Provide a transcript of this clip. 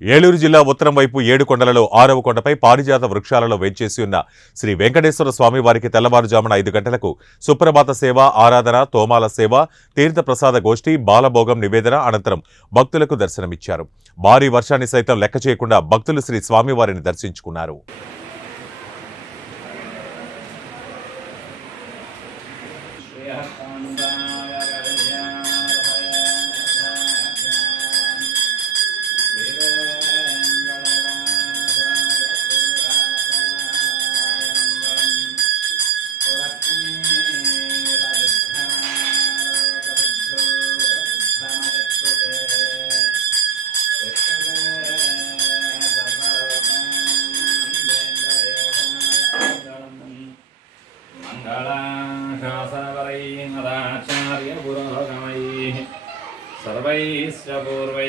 ఏలూరు జిల్లా ఉత్తరం వైపు 7 కొండలలో 6వ కొండపై పారిజాత వృక్షాలలో వేంచేసి ఉన్న శ్రీ వెంకటేశ్వర స్వామి వారికి తెల్లవారుజామున 5 గంటలకు సుప్రభాత సేవ, ఆరాధన, తోమాల సేవ, తీర్థ ప్రసాద గోష్ఠి, బాలభోగం నివేదన అనంతరం భక్తులకు దర్శనమిచ్చారు. భారీ వర్షాన్ని సైతం లెక్క చేయకుండా భక్తులు శ్రీ స్వామివారిని దర్శించుకున్నారు. सर्वैश्च पूर्वै